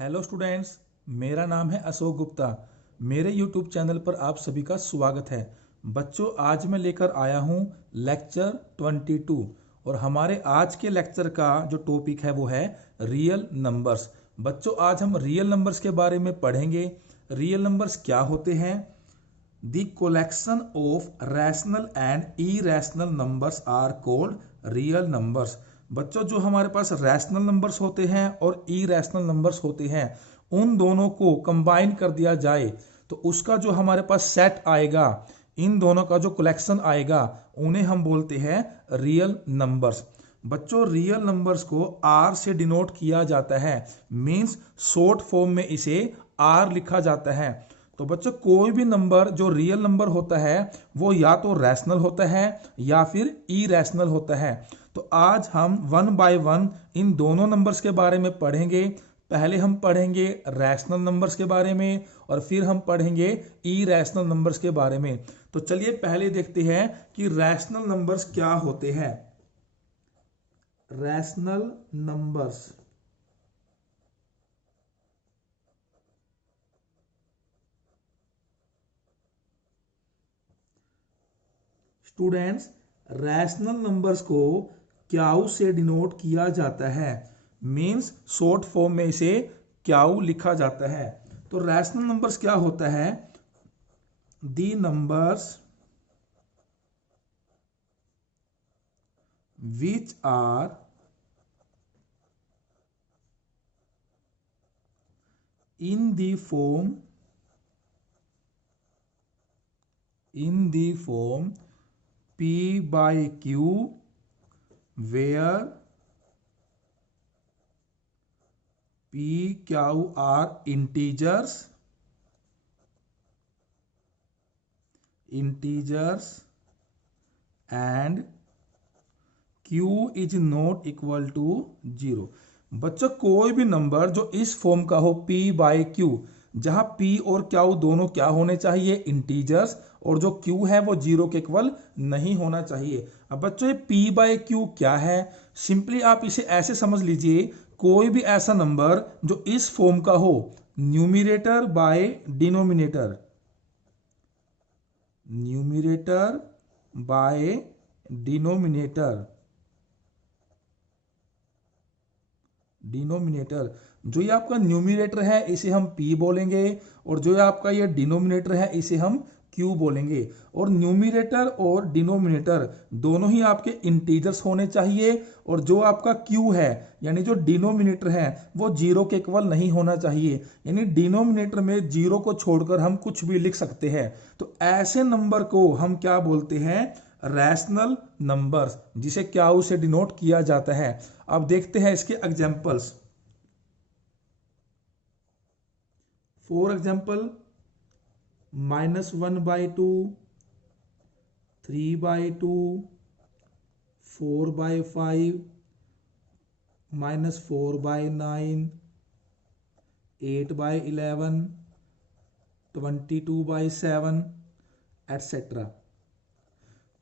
Hello students, मेरा नाम है अशोक गुप्ता। मेरे यूट्यूब चैनल पर आप सभी का स्वागत है। बच्चों, आज मैं लेकर आया हूँ लेक्चर 22 और हमारे आज के लेक्चर का जो टॉपिक है वो है रियल नंबर्स। बच्चों, आज हम रियल नंबर्स के बारे में पढ़ेंगे। रियल नंबर्स क्या होते हैं? The collection of rational and irrational numbers are called real numbers। बच्चों, जो हमारे पास रैशनल नंबर्स होते हैं और इरेशनल नंबर्स होते हैं, उन दोनों को कंबाइन कर दिया जाए तो उसका जो हमारे पास सेट आएगा, इन दोनों का जो कलेक्शन आएगा, उन्हें हम बोलते हैं रियल नंबर्स। बच्चों, रियल नंबर्स को आर से डिनोट किया जाता है, मींस शॉर्ट फॉर्म में इसे आर लिखा जाता है। तो बच्चों, कोई भी नंबर जो रियल नंबर होता है वो या तो रैशनल होता है या फिर इरेशनल होता है। तो आज हम वन बाय वन इन दोनों नंबर्स के बारे में पढ़ेंगे। पहले हम पढ़ेंगे रैशनल नंबर्स के बारे में और फिर हम पढ़ेंगे इरेशनल नंबर्स के बारे में। तो चलिए पहले देखते हैं कि रैशनल नंबर्स क्या होते हैं। Rational numbers students, rational numbers को क्याऊ से डिनोट किया जाता है, मींस शॉर्ट फॉर्म में इसे क्याऊ लिखा जाता है। तो रैशनल नंबर्स क्या होता है? The numbers which are in the form p by q where p q are integers and q is not equal to 0। बच्चों, कोई भी नंबर जो इस फॉर्म का हो p बाई q, जहां p और q दोनों क्या होने चाहिए? इंटीजर्स, और जो q है वो 0 के इक्वल नहीं होना चाहिए। अब बच्चों, ये p बाई q क्या है? सिंपली आप इसे ऐसे समझ लीजिए, कोई भी ऐसा नंबर जो इस फॉर्म का हो, numerator by denominator, numerator by denominator, denominator, जो ये आपका न्यूमिनेटर है इसे हम p बोलेंगे और जो ये आपका ये डिनोमिनेटर है इसे हम q बोलेंगे। और न्यूमिनेटर और डिनोमिनेटर दोनों ही आपके इंटीजर्स होने चाहिए और जो आपका q है यानी जो डिनोमिनेटर है वो 0 के इक्वल नहीं होना चाहिए, यानी डिनोमिनेटर में 0 को छोड़कर हम कुछ भी लिख सकते हैं। तो ऐसे नंबर को हम क्या बोलते हैं? रैशनल नंबर्स, जिसे क्याऊ से डिनोट किया जाता है। अब देखते हैं इसके एग्जांपल्स। For example, -1/2, 3/2, 4/5, -4/9, 8/11, 22/7 etcetera.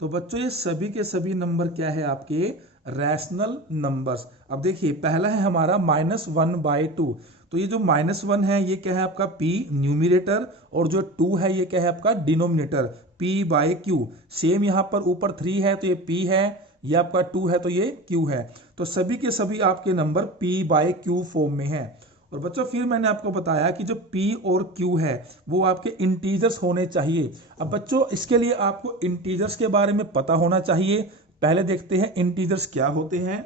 तो बच्चों, ये सभी के सभी नंबर क्या है? आपके रैशनल नंबर्स। अब देखिए, पहला है हमारा -1/2। तो ये जो -1 है ये क्या है? आपका p न्यूमिनेटर, और जो 2 है ये क्या है? आपका denominator, p by q। Same यहाँ पर ऊपर 3 है तो ये p है, ये आपका 2 है तो ये q है। तो सभी के सभी आपके number p by q form में है। और बच्चों, फिर मैंने आपको बताया कि जो p और q है वो आपके इंटीजर्स होने चाहिए। अब बच्चों, इसके लिए आपको इंटीजर्स के बारे में पता होना चाहिए। पहले देखते हैं इंटीजर्स क्या होते हैं।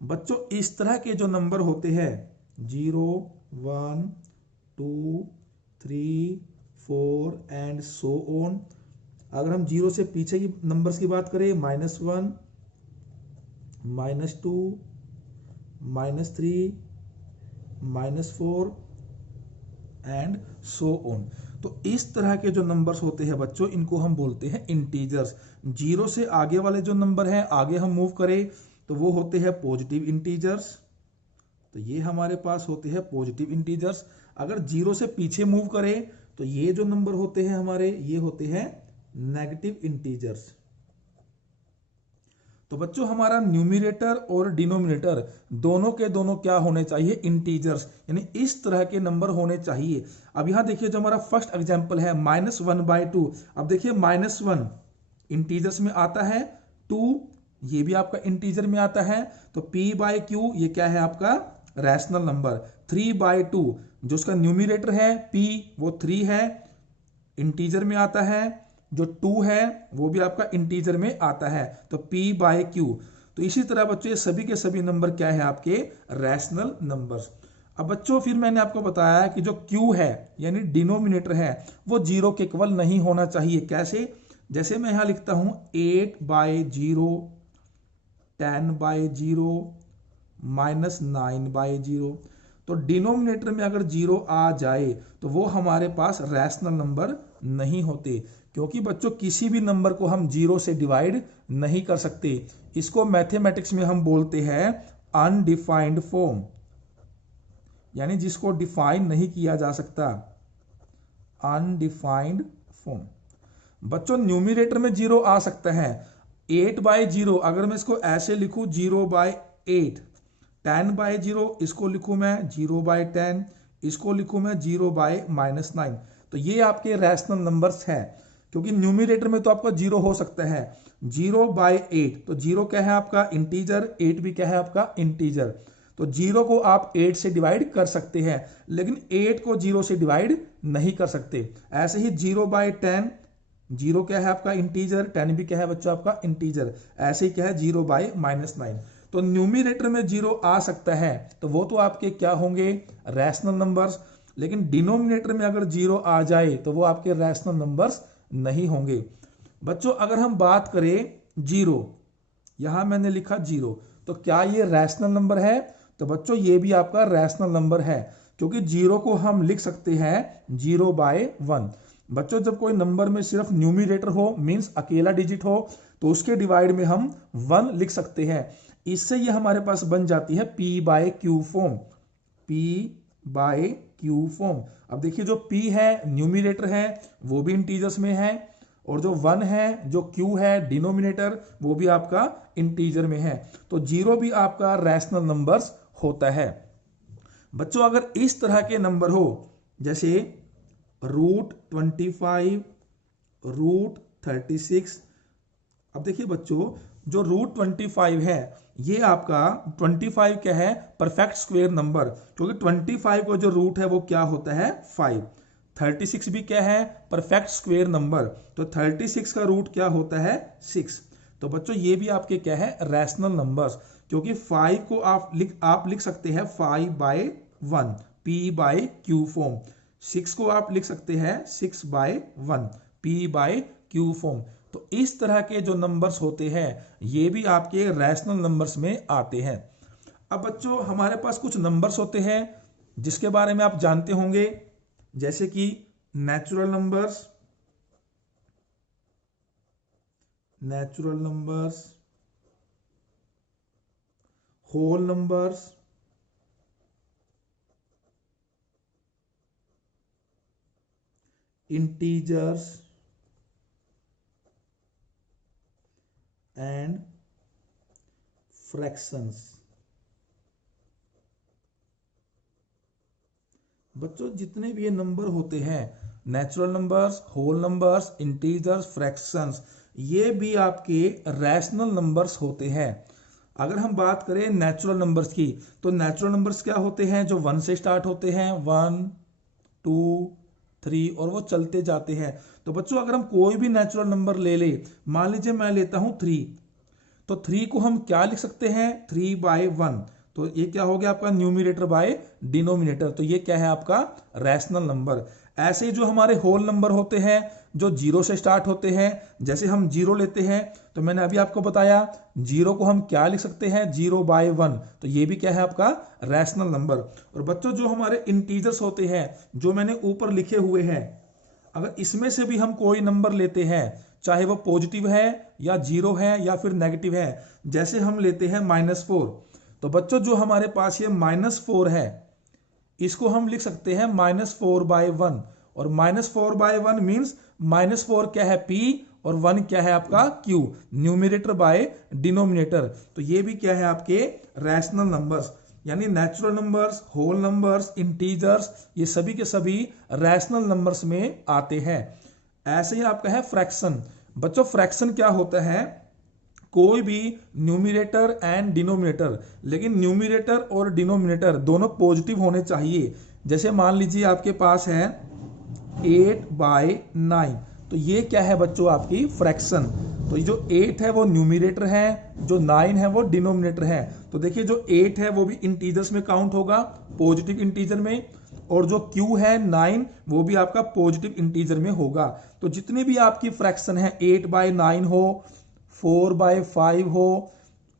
बच्चों, इस तरह के जो नंबर होते हैं 0, 1, 2, 3, 4 एंड सो ऑन। अगर हम 0 से पीछे की नंबर्स की बात करें, -1, -2, -3, -4 एंड सो ऑन। तो इस तरह के जो नंबर्स होते हैं बच्चों, इनको हम बोलते हैं इंटीजर्स। 0 से आगे वाले जो नंबर हैं, आगे हम मूव करें तो वो होते हैं पॉजिटिव इंटीजर्स। तो ये हमारे पास होते हैं पॉजिटिव इंटीजर्स। अगर 0 से पीछे मूव करें तो ये जो नंबर होते हैं हमारे, ये होते हैं नेगेटिव इंटीजर्स। तो बच्चों हमारा न्यूमिनेटर और डिनोमिनेटर दोनों के दोनों क्या होने चाहिए, इंटीजर्स, यानी इस तरह के नंबर होने चाहिए। अब यहाँ देखिए जो हमारा फर्स्ट एग्जांपल है -1/2। अब देखिए -1 इंटीजर्स में आता है, 2 ये भी आपका इंटीजर में आता है, तो p/q ये क्या है आपका रैशनल नंबर। 3/2 जो उसका न्यूमिनेटर है p वो 3 है, इंटीजर में आता है। जो 2 है वो भी आपका इंटीजर में आता है, तो p/q। तो इसी तरह बच्चों ये सभी के सभी नंबर क्या है आपके रैशनल नंबर्स। अब बच्चों फिर मैंने आपको बताया कि जो q है यानी डिनोमिनेटर है वो 0 के इक्वल नहीं होना चाहिए। कैसे, जैसे मैं यहां लिखता हूं 8/0, 10/0, -9/0। तो डिनोमिनेटर में अगर 0 आ जाए तो वो हमारे पास रैशनल नंबर नहीं होते, क्योंकि बच्चों किसी भी नंबर को हम 0 से डिवाइड नहीं कर सकते। इसको मैथमेटिक्स में हम बोलते हैं अनडिफाइंड फॉर्म, यानी जिसको डिफाइन नहीं किया जा सकता, अनडिफाइंड फॉर्म। बच्चों न्यूमिनेटर में 0 आ सकता है, 8/0 अगर मैं इसको ऐसे लिखूं 0/8, 10/0 इसको लिखूं मैं 0/10, इसको लिखूं मैं 0/-9। तो ये आपके रैशनल नंबर्स हैं, क्योंकि न्यूमिनेटर में तो आपका 0 हो सकता है। 0/8 तो 0 क्या है आपका इंटीजर, 8 भी क्या है आपका इंटीजर। तो 0 को आप 8 से डिवाइड कर सकते हैं, लेकिन 8 को 0 से डिवाइड नहीं कर सकते। ऐसे ही 0/10, 0 क्या है आपका इंटीजर, 10 भी क्या है बच्चों आपका इंटीजर। ऐसे ही क्या है 0/-9। तो न्यूमिनेटर में 0 आ सकता है तो वो तो आपके क्या होंगे रैशनल नंबर्स, लेकिन डिनोमिनेटर में अगर 0 आ जाए तो वो आपके रैशनल नंबर्स नहीं होंगे। बच्चों अगर हम बात करें 0, यहां मैंने लिखा 0, तो क्या ये रैशनल नंबर है? तो बच्चों ये भी आपका रैशनल नंबर है, क्योंकि 0 को हम लिख सकते हैं 0/1। बच्चों जब कोई नंबर में सिर्फ न्यूमिनेटर हो मींस अकेला डिजिट हो तो उसके डिवाइड में हम 1 लिख सकते हैं। इससे ये हमारे पास बन जाती है p/q फॉर्म, p/q फॉर्म। अब देखिए जो p है न्यूमिनेटर है वो भी इंटीजर्स में है, और जो 1 है जो q है डिनोमिनेटर वो भी आपका इंटीजर में है। तो 0 भी आपका रैशनल नंबर्स होता है। बच्चों अगर इस तरह के नंबर हो जैसे √25, √36। अब देखिए बच्चों जो √25 है ये आपका 25 क्या है परफेक्ट स्क्वायर नंबर, क्योंकि 25 का जो रूट है वो क्या होता है 5। 36 भी क्या है परफेक्ट स्क्वायर नंबर, तो 36 का रूट क्या होता है 6। तो बच्चों ये भी आपके क्या है रैशनल नंबर्स, क्योंकि 5 को आप लिख सकते हैं 5/1 p/q फॉर्म। 6 को आप लिख सकते हैं 6/1 p/q फॉर्म। तो इस तरह के जो नंबर्स होते हैं ये भी आपके रैशनल नंबर्स में आते हैं। अब बच्चों हमारे पास कुछ नंबर्स होते हैं जिसके बारे में आप जानते होंगे, जैसे कि natural numbers, whole numbers, integers and fractions. बच्चों जितने भी ये नंबर होते हैं natural numbers, whole numbers, integers, fractions, ये भी आपके रैशनल नंबर्स होते हैं। अगर हम बात करें नेचुरल नंबर्स की, तो नेचुरल नंबर्स क्या होते हैं जो 1 से स्टार्ट होते हैं, 1, 2, 3 और वो चलते जाते हैं। तो बच्चों अगर हम कोई भी नेचुरल नंबर ले ले, मान लीजिए मैं लेता हूं 3, तो 3 को हम क्या लिख सकते हैं 3/1। तो ये क्या हो गया आपका न्यूमिनेटर बाय डिनोमिनेटर, तो ये क्या है आपका रैशनल नंबर। ऐसे ही जो हमारे होल नंबर होते हैं जो 0 से स्टार्ट होते हैं, जैसे हम 0 लेते हैं तो मैंने अभी आपको बताया 0 को हम क्या लिख सकते हैं 0/1, तो ये भी क्या है आपका रैशनल नंबर। और बच्चों जो हमारे इंटीजर्स होते हैं जो मैंने ऊपर लिखे हुए हैं, अगर इसमें से भी हम कोई नंबर लेते हैं चाहे वो पॉजिटिव है या 0 है या फिर नेगेटिव है, जैसे हम लेते हैं -4, तो बच्चों जो हमारे पास ये -4 है इसको हम लिख सकते हैं -4/1, और -4/1 मीन्स -4 क्या है p और 1 क्या है आपका Q, न्यूमिनेटर बाय डिनोमिनेटर। तो ये भी क्या है आपके रैशनल नंबर्स, यानी natural numbers, whole numbers, integers, ये सभी के सभी रैशनल नंबर्स में आते हैं। ऐसे ही आपका है फ्रैक्शन। बच्चों फ्रैक्शन क्या होता है, कोई भी न्यूमिनेटर एंड डिनोमिनेटर, लेकिन न्यूमिनेटर और डिनोमिनेटर दोनों पॉजिटिव होने चाहिए। जैसे मान लीजिए आपके पास है 8/9, तो ये क्या है बच्चों आपकी फ्रैक्शन। तो ये जो 8 है वो न्यूमिनेटर है, जो 9 है वो डिनोमिनेटर है। तो देखिए जो 8 है वो भी इंटीजर्स में काउंट होगा, पॉजिटिव इंटीजर में, और जो Q है 9 वो भी आपका पॉजिटिव इंटीजर में होगा। तो जितनी भी आपकी फ्रैक्शन है, 8/9 हो, 4/5 हो,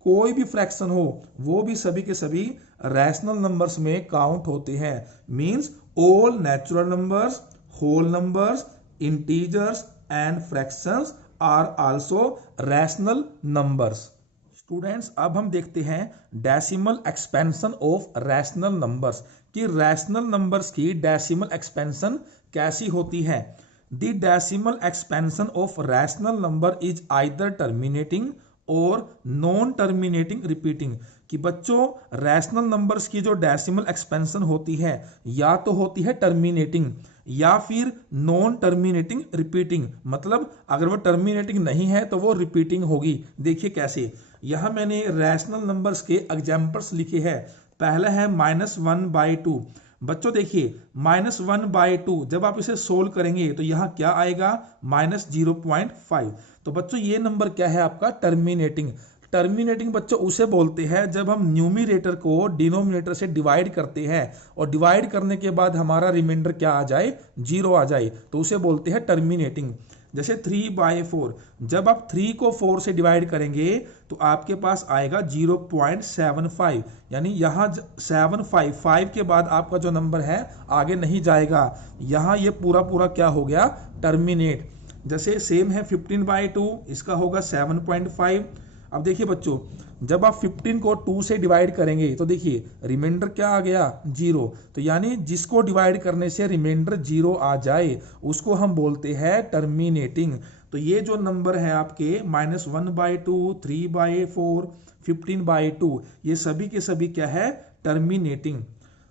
कोई भी फ्रैक्शन हो, वो भी सभी के सभी रैशनल नंबर्स में काउंट होते हैं। Means all natural numbers, whole numbers, integers and fractions are also rational numbers. Students अब हम देखते हैं decimal expansion of rational numbers, कि रैशनल नंबर्स की डेसिमल एक्सपेंशन कैसी होती है। The decimal expansion of rational number is either terminating और नॉन टर्मिनेटिंग रिपीटिंग। कि बच्चों रैशनल नंबर्स की जो डेसिमल एक्सपेंशन होती है या तो होती है टर्मिनेटिंग या फिर नॉन टर्मिनेटिंग रिपीटिंग। मतलब अगर वो टर्मिनेटिंग नहीं है तो वो रिपीटिंग होगी। देखिए कैसे, यहां मैंने रैशनल नंबर्स के एग्जांपल्स लिखे हैं। पहला है -1/2। बच्चों देखिए -1/2 जब आप इसे सोल्व करेंगे तो यहां क्या आएगा, -0.5। तो बच्चों ये नंबर क्या है आपका टर्मिनेटिंग। टर्मिनेटिंग बच्चों उसे बोलते हैं जब हम न्यूमिनेटर को डिनोमिनेटर से डिवाइड करते हैं और डिवाइड करने के बाद हमारा रिमाइंडर क्या आ जाए, 0 आ जाए, तो उसे बोलते हैं टर्मिनेटिंग। जैसे 3/4, जब आप 3 को 4 से डिवाइड करेंगे तो आपके पास आएगा 0.75, यानी यहाँ 755 के बाद आपका जो नंबर है आगे नहीं जाएगा, यहाँ ये पूरा पूरा क्या हो गया, टर्मिनेट। जैसे सेम है 15/2, इसका होगा 7.5। अब देखिए बच्चों जब आप 15 को 2 से डिवाइड करेंगे तो देखिए रिमाइंडर क्या आ गया, 0। तो यानी जिसको डिवाइड करने से रिमाइंडर 0 आ जाए उसको हम बोलते हैं टर्मिनेटिंग। तो ये जो नंबर है आपके -1/2, 3/4, 15/2, ये सभी के सभी क्या है, टर्मिनेटिंग।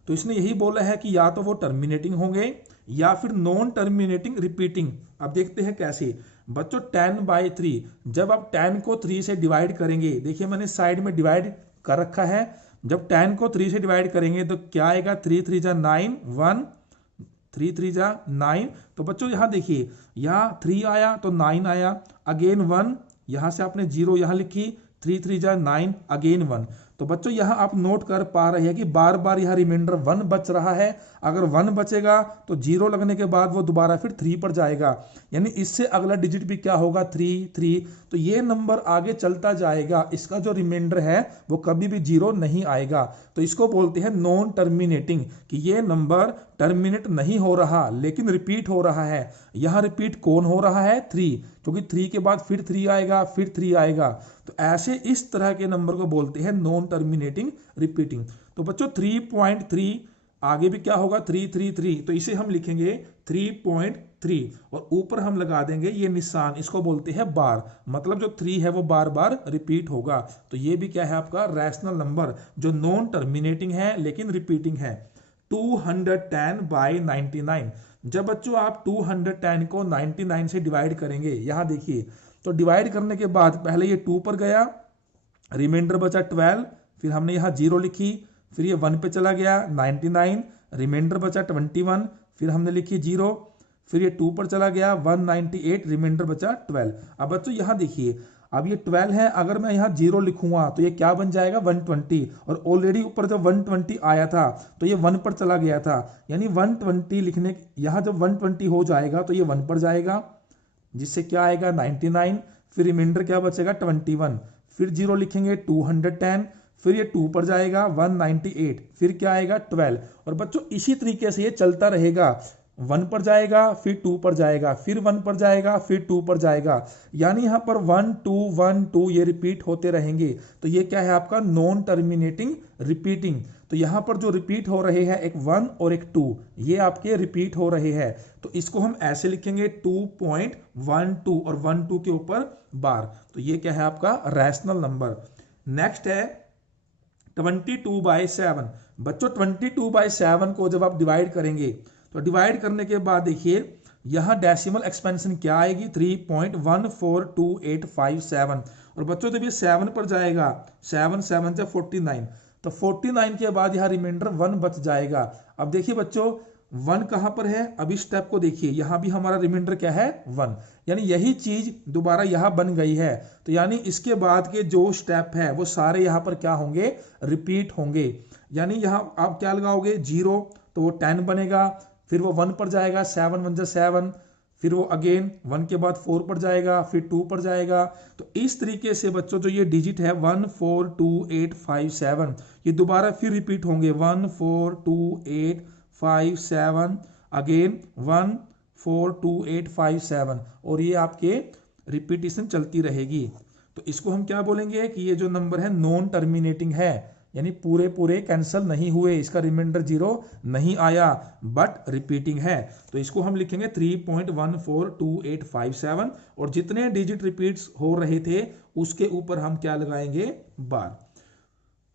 तो इसने यही बोला है कि या तो वो टर्मिनेटिंग होंगे या फिर नॉन टर्मिनेटिंग रिपीटिंग। अब देखते हैं कैसे। बच्चों 10/3, जब आप 10 को 3 से डिवाइड करेंगे, देखिए मैंने साइड में डिवाइड कर रखा है, जब 10 को 3 से डिवाइड करेंगे तो क्या आएगा, 3 3 जा 9, 1, 3 3 जा 9। तो बच्चों यहाँ देखिए, यहाँ 3 आया तो 9 आया, अगेन 1, यहाँ से आपने 0 यहाँ लिखी, 3 3 जा 9, अगेन 1। तो बच्चों यहाँ आप नोट कर पा रहे हैं कि बार बार यहाँ रिमाइंडर 1 बच रहा है। अगर 1 बचेगा तो 0 लगने के बाद वो दोबारा फिर 3 पर जाएगा, यानी इससे अगला डिजिट भी क्या होगा, 3 3। तो ये नंबर आगे चलता जाएगा, इसका जो रिमाइंडर है वो कभी भी 0 नहीं आएगा। तो इसको बोलते हैं नॉन टर्मिनेटिंग, कि ये नंबर टर्मिनेट नहीं हो रहा लेकिन रिपीट हो रहा है। यहाँ रिपीट कौन हो रहा है, 3, क्योंकि 3 के बाद फिर 3 आएगा, फिर 3 आएगा। तो ऐसे इस तरह के नंबर को बोलते हैं नॉन टर्मिनेटिंग रिपीटिंग। तो बच्चों 3.3 आगे भी क्या होगा, 333, तो इसे हम लिखेंगे 3.3 और ऊपर हम लगा देंगे ये निशान, इसको बोलते हैं बार। मतलब जो 3 है वो बार बार रिपीट होगा। तो ये भी क्या है आपका रैशनल नंबर जो नॉन टर्मिनेटिंग है लेकिन रिपीटिंग है। 210/99, जब बच्चों आप 210 को 99 से डिवाइड करेंगे, यहां देखिए तो डिवाइड करने के बाद पहले ये 2 पर गया, रिमाइंडर बचा 12, फिर हमने यहाँ 0 लिखी, फिर ये 1 पे चला गया 99, रिमाइंडर बचा 21, फिर हमने लिखी 0, फिर ये 2 पर चला गया 198, रिमाइंडर बचा 12। अब बच्चों यहाँ देखिए, अब ये 12 है, अगर मैं यहाँ 0 लिखूंगा तो ये क्या बन जाएगा, 120, और ऑलरेडी ऊपर जब 120 आया था तो ये 1 पर चला गया था, यानी 120 लिखने, यहाँ जब 120 हो जाएगा तो ये 1 पर जाएगा, जिससे क्या आएगा 99, फिर रिमाइंडर क्या बचेगा 21, फिर 0 लिखेंगे 210, फिर ये 2 पर जाएगा 198, फिर क्या आएगा 12। और बच्चों इसी तरीके से ये चलता रहेगा। 1 पर जाएगा, फिर 2 पर जाएगा, फिर 1 पर जाएगा, फिर 2 पर जाएगा। यानी यहाँ पर 1 2 1 2 ये रिपीट होते रहेंगे। तो ये क्या है आपका नॉन टर्मिनेटिंग रिपीटिंग। तो यहाँ पर जो रिपीट हो रहे हैं, एक 1 और एक 2, ये आपके रिपीट हो रहे हैं। तो इसको हम ऐसे लिखेंगे 2.12 और 1 2 के ऊपर बार। तो ये क्या है आपका रैशनल नंबर। नेक्स्ट है 22/7। बच्चों 22/7 को जब आप डिवाइड करेंगे तो डिवाइड करने के बाद देखिए यहां डेसिमल एक्सपेंशन क्या आएगी 3.142857। और बच्चों जब ये 7 पर जाएगा, 7 7 से 49, तो 49 के बाद यहां रिमाइंडर 1 बच जाएगा। अब देखिए बच्चों 1 कहां पर है, अब इस स्टेप को देखिए, यहां भी हमारा रिमाइंडर क्या है 1, यानी यही चीज दोबारा यहां बन गई है। तो यानी इसके बाद के जो स्टेप है वो सारे यहां पर क्या होंगे, रिपीट होंगे। यानी यहां आप क्या लगाओगे 0, तो वो 10 बनेगा, फिर वो 1 पर जाएगा, 7 1 जा 7, फिर वो अगेन 1 के बाद 4 पर जाएगा, फिर 2 पर जाएगा। तो इस तरीके से बच्चों जो ये डिजिट है 142857 ये दोबारा फिर रिपीट होंगे 142857, अगेन 142857, और ये आपके रिपीटिशन चलती रहेगी। तो इसको हम क्या बोलेंगे कि ये जो नंबर है नॉन टर्मिनेटिंग है, यानी पूरे पूरे कैंसिल नहीं हुए, इसका रिमाइंडर 0 नहीं आया, बट रिपीटिंग है। तो इसको हम लिखेंगे 3.142857, और जितने डिजिट रिपीट्स हो रहे थे उसके ऊपर हम क्या लगाएंगे बार।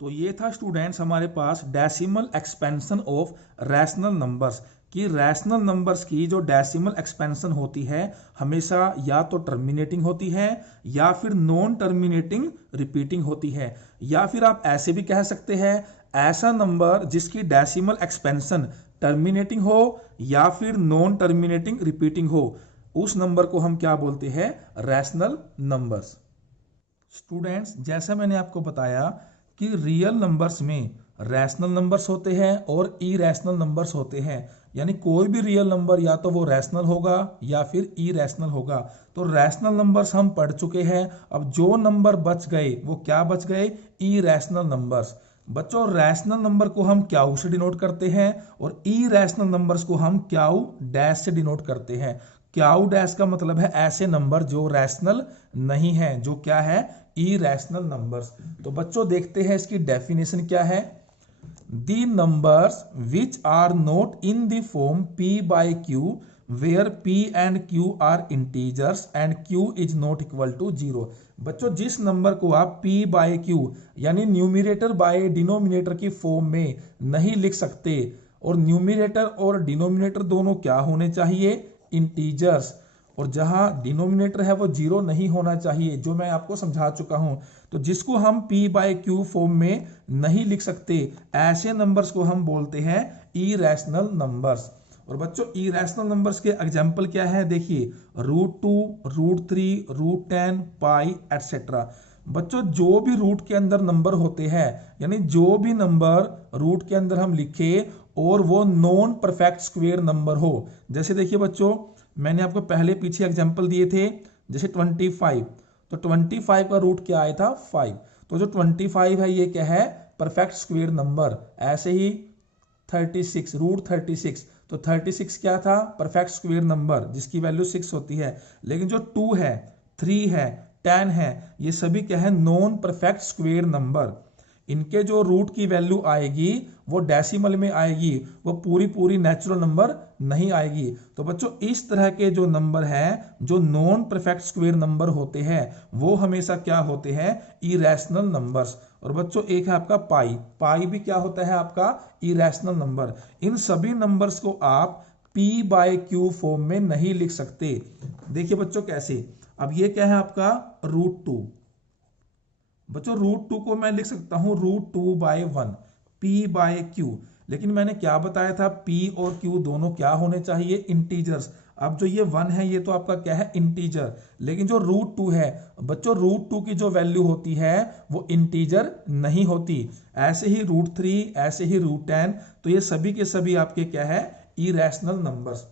तो ये था स्टूडेंट्स हमारे पास decimal expansion of rational numbers, कि रैशनल नंबर्स की जो डेसिमल एक्सपेंशन होती है हमेशा या तो टर्मिनेटिंग होती है या फिर नॉन टर्मिनेटिंग रिपीटिंग होती है। या फिर आप ऐसे भी कह सकते हैं ऐसा नंबर जिसकी डेसिमल एक्सपेंशन टर्मिनेटिंग हो या फिर नॉन टर्मिनेटिंग रिपीटिंग हो, उस नंबर को हम क्या बोलते हैं रैशनल नंबर्स। स्टूडेंट्स जैसा मैंने आपको बताया कि रियल नंबर्स में रैशनल नंबर्स होते हैं और इरैशनल नंबर्स होते हैं, यानी कोई भी रियल नंबर या तो वो रैशनल होगा या फिर इरैशनल होगा। तो रैशनल नंबर्स हम पढ़ चुके हैं। अब जो नंबर बच गए वो क्या बच गए, इरैशनल नंबर्स। बच्चों रैशनल नंबर को हम क्याउ से डिनोट करते हैं और इरैशनल नंबर्स को हम क्याउ डैश से डिनोट करते हैं। क्याउ डैश का मतलब है ऐसे नंबर जो रैशनल नहीं है, जो क्या है इरैशनल नंबर्स। तो बच्चों देखते हैं इसकी डेफिनेशन क्या है। The numbers which are not in the form p by q where p and q are integers and q is not equal to 0। बच्चों जिस नंबर को आप p by q यानी न्यूमिनेटर बाय डिनोमिनेटर की form में नहीं लिख सकते, और न्यूमिनेटर और डिनोमिनेटर दोनों क्या होने चाहिए इंटीजर्स, और जहां डिनोमिनेटर है वो 0 नहीं होना चाहिए, जो मैं आपको समझा चुका हूं। तो जिसको हम p बाय क्यू फॉर्म में नहीं लिख सकते ऐसे नंबर्स को हम बोलते हैं इरैशनल नंबर्स। और बच्चों इरैशनल नंबर्स के एग्जांपल क्या है, देखिए √2, √3, √10, पाई एटसेट्रा। बच्चों जो भी रूट के अंदर नंबर होते हैं, यानी जो भी नंबर रूट के अंदर हम लिखे और वो नॉन परफेक्ट स्क्वायर नंबर हो, जैसे देखिए बच्चों मैंने आपको पहले पीछे एग्जांपल दिए थे, जैसे 25, तो 25 का रूट क्या आया था 5, तो जो 25 है ये क्या है परफेक्ट स्क्वायर नंबर। ऐसे ही 36, √36, तो 36 क्या था परफेक्ट स्क्वायर नंबर जिसकी वैल्यू 6 होती है। लेकिन जो 2 है, 3 है, 10 है, ये सभी क्या है नॉन परफेक्ट स्क्वायर नंबर। इनके जो रूट की वैल्यू आएगी वो डेसिमल में आएगी, वो पूरी पूरी नेचुरल नंबर नहीं आएगी। तो बच्चों इस तरह के जो नंबर हैं जो नॉन परफेक्ट स्क्वायर नंबर होते हैं वो हमेशा क्या होते हैं इरैशनल नंबर्स। और बच्चों एक है आपका पाई, पाई भी क्या होता है आपका इरैशनल नंबर। इन सभी नंबर्स को आप p बाय क्यू फॉर्म में नहीं लिख सकते। देखिए बच्चों कैसे, अब ये क्या है आपका √2, बच्चों √2 को मैं लिख सकता हूं √2/1 p बाय क्यू, लेकिन मैंने क्या बताया था p और q दोनों क्या होने चाहिए इंटीजर्स। अब जो ये 1 है ये तो आपका क्या है इंटीजर, लेकिन जो √2 है बच्चों √2 की जो वैल्यू होती है वो इंटीजर नहीं होती। ऐसे ही √3, ऐसे ही √10, तो ये सभी के सभी आपके क्या है इरैशनल नंबर्स।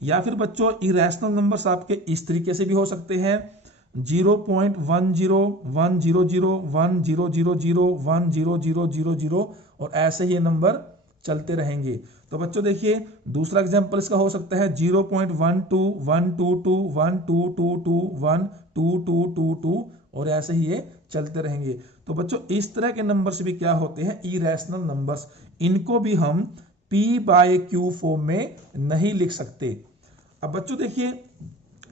या फिर बच्चों इरैशनल नंबर्स आपके इस तरीके से भी हो सकते हैं 0.10, 100, 100, 1000, 1000, और ऐसे ही नंबर चलते रहेंगे। तो बच्चों देखिए दूसरा एग्जांपल इसका हो सकता है 0.1212212221222 और ऐसे ही ये चलते रहेंगे। तो बच्चों इस तरह के नंबर्स भी क्या होते हैं, इरेशनल नंबर्स। इनको भी हम p/q फॉर्म में नहीं लिख सकते। अब बच्चों देखिए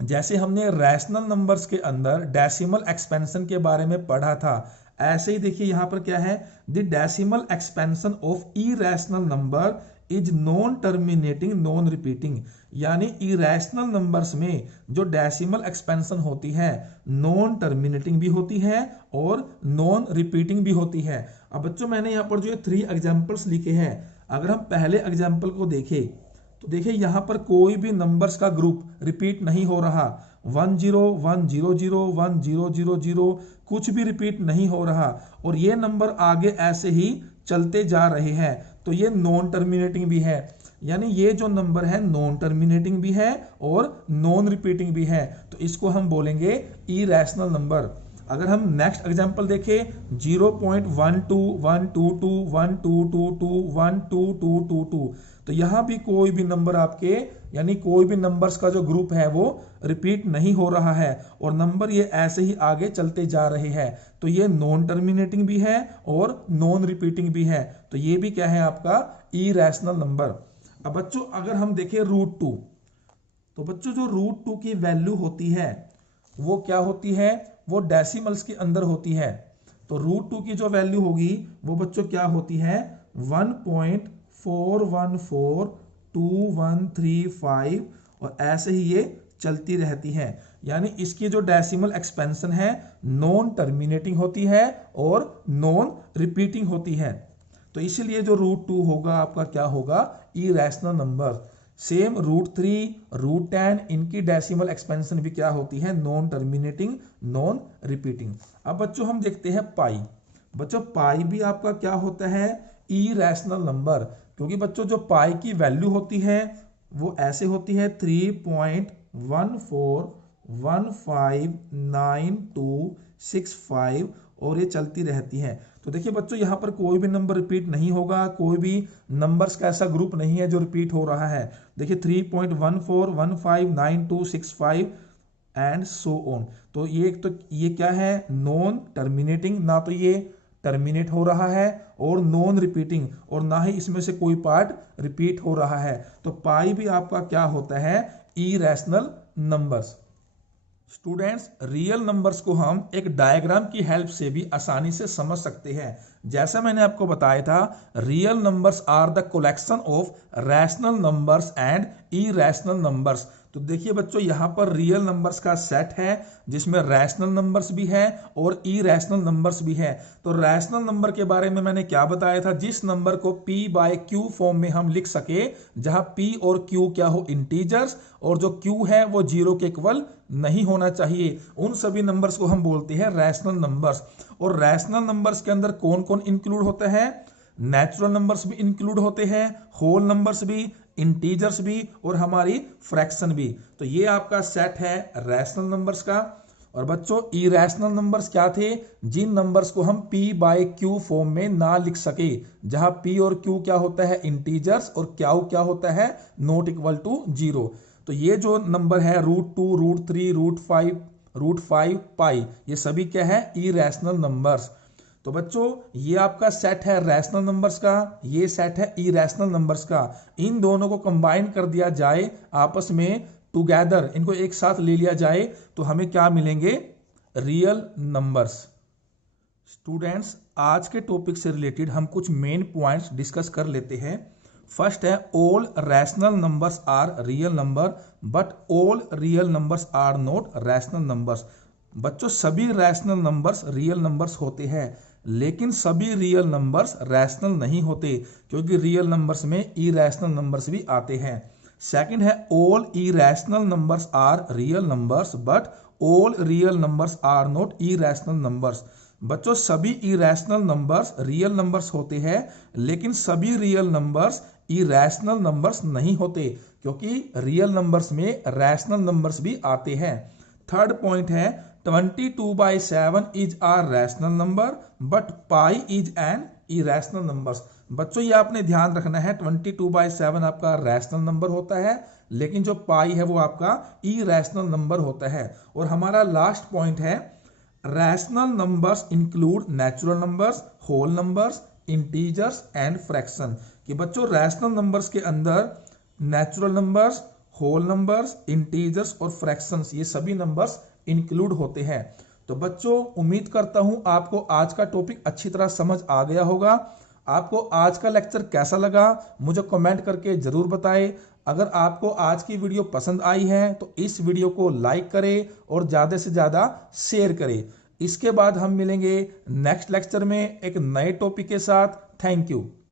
जैसे हमने रैशनल नंबर्स के अंदर डेसिमल एक्सपेंशन के बारे में पढ़ा था, ऐसे ही देखिए यहां पर क्या है, the decimal expansion of irrational number is non terminating non repeating. यानी इरेशनल नंबर्स में जो डेसिमल एक्सपेंशन होती है नॉन टर्मिनेटिंग भी होती है और नॉन रिपीटिंग भी होती है। अब बच्चों मैंने यहाँ पर जो 3 एग्जांपल्स लिखे हैं, अगर हम पहले एग्जांपल को देखें तो देखिए यहाँ पर कोई भी नंबर्स का ग्रुप रिपीट नहीं हो रहा। 10 100 1000 कुछ भी रिपीट नहीं हो रहा और ये नंबर आगे ऐसे ही चलते जा रहे हैं। तो ये नॉन टर्मिनेटिंग भी है, यानी ये जो नंबर है नॉन टर्मिनेटिंग भी है और नॉन रिपीटिंग भी है। तो इसको हम बोलेंगे इरेशनल नंबर। अगर हम नेक्स्ट एग्जांपल देखें 0.12 तो यहां भी कोई भी नंबर आपके यानी कोई भी नंबर्स का जो ग्रुप है वो रिपीट नहीं हो रहा है और नंबर ये ऐसे ही आगे चलते जा रहे हैं। तो ये नॉन टर्मिनेटिंग भी है और नॉन रिपीटिंग भी है। तो ये भी क्या है आपका इरेशनल नंबर। अब बच्चों अगर हम देखें √2, तो बच्चों जो √2 की वैल्यू होती है वो क्या होती है, वो डेसिमल्स के अंदर होती है। तो √2 की जो वैल्यू होगी वो बच्चों क्या होती है 1.4142135 और ऐसे ही ये चलती रहती है। यानी इसकी जो डेसिमल एक्सपेंशन है नॉन टर्मिनेटिंग होती है और नॉन रिपीटिंग होती है। तो इसीलिए जो √2 होगा आपका क्या होगा इरेशनल नंबर। सेम √3 √10 इनकी डेसिमल एक्सपेंशन भी क्या होती है नॉन टर्मिनेटिंग नॉन रिपीटिंग। अब बच्चों हम देखते हैं पाई। बच्चों पाई भी आपका क्या होता है इरेशनल नंबर, क्योंकि बच्चों जो पाई की वैल्यू होती है वो ऐसे होती है 3.14159265 और ये चलती रहती है। तो देखिए बच्चों यहाँ पर कोई भी नंबर रिपीट नहीं होगा, कोई भी नंबर्स का ऐसा ग्रुप नहीं है जो रिपीट हो रहा है। देखिए 3.14159265 एंड सो ऑन। तो ये क्या है नॉन टर्मिनेटिंग, ना तो ये टर्मिनेट हो रहा है और नॉन रिपीटिंग और ना ही इसमें से कोई पार्ट रिपीट हो रहा है। तो पाई भी आपका क्या होता है irrational numbers. Students real numbers को हम एक डायग्राम की हेल्प से भी आसानी से समझ सकते हैं। जैसा मैंने आपको बताया था real numbers are the collection of rational numbers and irrational numbers. तो देखिए बच्चों यहाँ पर रियल नंबर्स का सेट है जिसमें रैशनल नंबर्स भी है और इरेशनल नंबर्स भी है। तो रैशनल नंबर के बारे में मैंने क्या बताया था, जिस नंबर को p/q फॉर्म में हम लिख सके, जहां p और q क्या हो इंटीजर्स और जो q है वो 0 के इक्वल नहीं होना चाहिए, उन सभी नंबर्स को हम बोलते हैं रैशनल नंबर्स। और रैशनल नंबर्स के अंदर कौन कौन इंक्लूड होते हैं, नेचुरल नंबर्स भी इंक्लूड होते हैं, होल नंबर्स भी, इंटीजर्स भी और हमारी फ्रैक्शन भी। तो ये आपका सेट है रैशनल नंबर्स का। और बच्चों इरेशनल नंबर्स क्या थे, जिन नंबर्स को हम p/q फॉर्म में ना लिख सके, जहां p और q क्या होता है इंटीजर्स और q क्या होता है नॉट इक्वल टू 0। तो ये जो नंबर है √2 √3 √5 पाई, ये सभी क्या है इरेशनल नंबर्स। तो बच्चों ये आपका सेट है रैशनल नंबर्स का, ये सेट है इरेशनल नंबर्स का। इन दोनों को कंबाइन कर दिया जाए आपस में टुगेदर, इनको एक साथ ले लिया जाए तो हमें क्या मिलेंगे रियल नंबर्स। स्टूडेंट्स आज के टॉपिक से रिलेटेड हम कुछ मेन पॉइंट्स डिस्कस कर लेते हैं। फर्स्ट है all rational numbers are real number but all real numbers are not rational numbers. बच्चों सभी रैशनल नंबर्स रियल नंबर्स होते हैं लेकिन सभी रियल नंबर्स रैशनल नहीं होते, क्योंकि रियल नंबर्स में इरेशनल नंबर्स भी आते हैं। सेकंड है all irrational numbers are real numbers but all real numbers are not irrational numbers. बच्चों सभी इरेशनल नंबर्स रियल नंबर्स होते हैं लेकिन सभी रियल नंबर्स इरेशनल नंबर्स नहीं होते, क्योंकि रियल नंबर्स में रैशनल नंबर्स भी आते हैं। थर्ड पॉइंट है 22/7 is a rational number but pi is an irrational number. बच्चों ये आपने ध्यान रखना है, 22/7 आपका रैशनल नंबर होता है, लेकिन जो पाई है वो आपका इरेशनल नंबर होता है। और हमारा लास्ट पॉइंट है, rational numbers include natural numbers, whole numbers, integers and fraction. कि बच्चों रैशनल नंबर्स के अंदर natural numbers, whole numbers, integers और फ्रैक्शंस ये सभी नंबर्स इंक्लूड होते हैं। तो बच्चों उम्मीद करता हूं आपको आज का टॉपिक अच्छी तरह समझ आ गया होगा। आपको आज का लेक्चर कैसा लगा मुझे कमेंट करके जरूर बताएं। अगर आपको आज की वीडियो पसंद आई है तो इस वीडियो को लाइक करें और ज़्यादा से ज़्यादा शेयर करें। इसके बाद हम मिलेंगे नेक्स्ट लेक्चर में एक नए टॉपिक के साथ। Thank you.